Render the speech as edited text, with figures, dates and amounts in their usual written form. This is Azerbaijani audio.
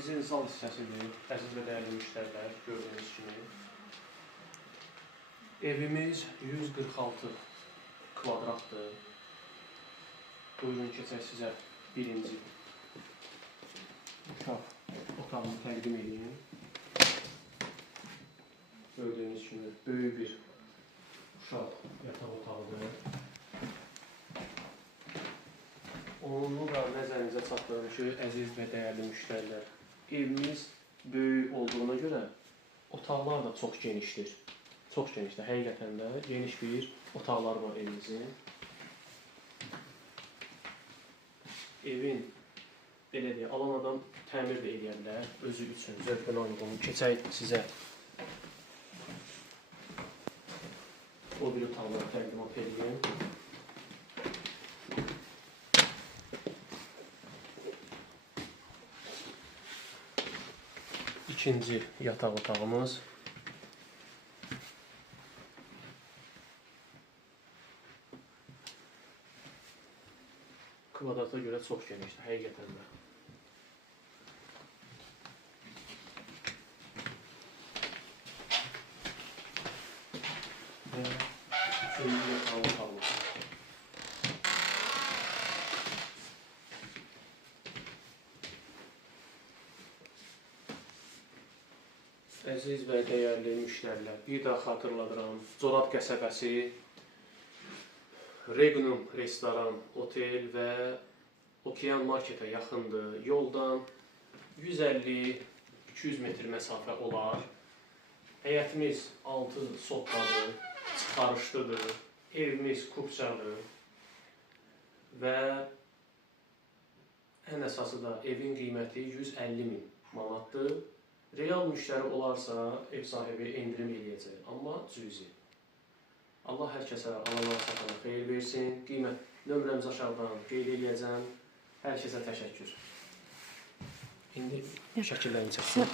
Evimizin sal hissəsidir, əziz və dəyərli müştərilər, gördüyünüz kimi. Evimiz 146 kvadratdır. Buyurun keçək sizə birinci uşaq otağını təqdim edeyim. Gördüyünüz kimi böyük bir uşaq yataq otağıdır. Onu da nəzərinizə çatdırım ki, əziz və dəyərli müştərilər, evimiz böyük olduğuna görə otaqlar da çox genişdir. Çox genişdir, həqiqətən də geniş bir otaqlar var evimizin. Evin, belə deyək, alan adam təmir də edə bilər, özü üçün zövqünə uyğun. Keçək sizə o bir otaqları təqdimat edeyim. İkinci yataq otağımız. Kvadrata görə çox genişdir, həqiqətən də. Və üçüncü yataq otağımız. Əziz və dəyərli müştərilər, bir daha xatırladıram, Corab qəsəbəsi, Regnum restoran, otel və Okean marketə yaxındır. Yoldan 150-200 metr məsafə olar. Həyətimiz 6 sotqadır, çıxarışlıdır, evimiz kubçadır və ən əsası da evin qiyməti 150.000 manatdır. Real müştəri olarsa ev sahibi endirim eləyəcək, amma cüzi. Allah hər kəsə alana satana xeyir versin. Qiymət nömrəmizi aşağıdan qeyd eləyəcəm. Hər kəsə təşəkkür. İndi şəkillərini çəksin.